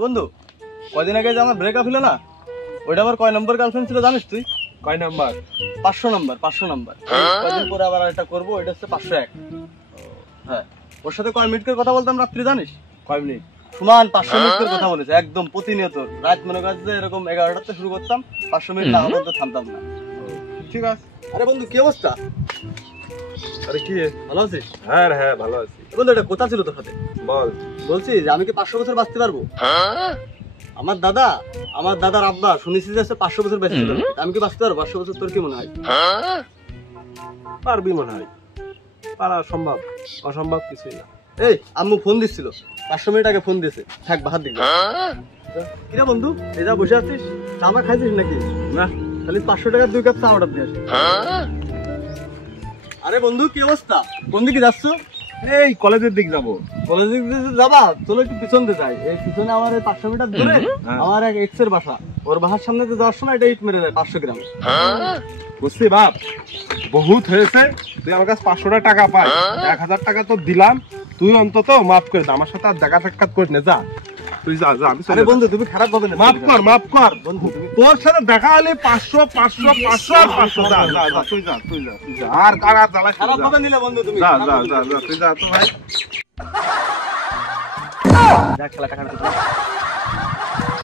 বন্ধু, কয়দিন আগে যে আমার ব্রেকআপ হলো না, ওইটা আমার কয় নম্বর গার্লফ্রেন্ড ছিল জানিস তুই? কয় নাম্বার? 500 নম্বর, 500 নম্বর। কয়দিন পরে আবার একটা করবো, ওইটা হচ্ছে 501। হ্যাঁ, ওর সাথে কয় মিনিট করে কথা বলতাম রাত্রি জানিস? কয় মিনিট? সমান 500 মিনিট করে কথা বলেছে, একদম প্রতিনিয়ত। রাত মনে কর যে এরকম 11টাতে শুরু করতাম, 500 মিনিট না পর্যন্ত থামতাম না। ঠিক আছে। আরে বন্ধু, কি অবস্থা? আরে কি? ভালো আছিস? হ্যাঁ হ্যাঁ ভালো আছি। বন্ধু, এটা কথা ছিল তোর সাথে। বল। বলছি যে আমি কি 500 বছর বাঁচতে পারবো? আমার দাদার আব্বা শুনেছি যে 500 বছর বেঁচে ছিল। আমি কি বাঁচতে পারবো 500 বছর? তোর কি মনে হয়? পারবি মনে হয়। পারা সম্ভব, অসম্ভব কিছুই না। এই আম্মু ফোন দিচ্ছিল, 500 মিনিট আগে ফোন দিয়েছে। থাক, বাহার দিক। কিরে বন্ধু, এই যা বসে আছিস, চা মা খাইছিস নাকি? না। তাহলে 500 টাকার 2 কাপ চা অর্ডার দিয়ে আসি। আরে বন্ধু, কি অবস্থা? কোন দিকে যাচ্ছ? এই কলেজের দিক যাবো। কলেজে যাবা? চলো একটু পিছন দিয়ে যাই। এই পিছনে আমার 500 মিটার দূরে আমার এক এক্স এর বাসা। ওর বাসার সামনে দিয়ে যাওয়ার সময় এটা ইট মেরে যায় 500 গ্রাম। বুঝছি বাপ, বহুত হয়েছে। তুই আমার কাছে 500 টাকা পাই, 1000 টাকা তো দিলাম। তুই অন্তত মাফ করে দে, আমার সাথে আর দেখা সাক্ষাৎ করিস না। যা তুই, যা যা। আমি আরে বন্ধু, তুমি খারাপ ভাবে না। মাফ কর বন্ধু, তুমি তোর সাথে দেখা হলে 500 500 500 আর 500। যা যা যা, তুই যা তুই যা তুই যা। আর জ্বালা খারাপ ভাবে নিলে বন্ধু তুমি। যা যা যা যা, তুই যা তো ভাই। যা খেলা টাকা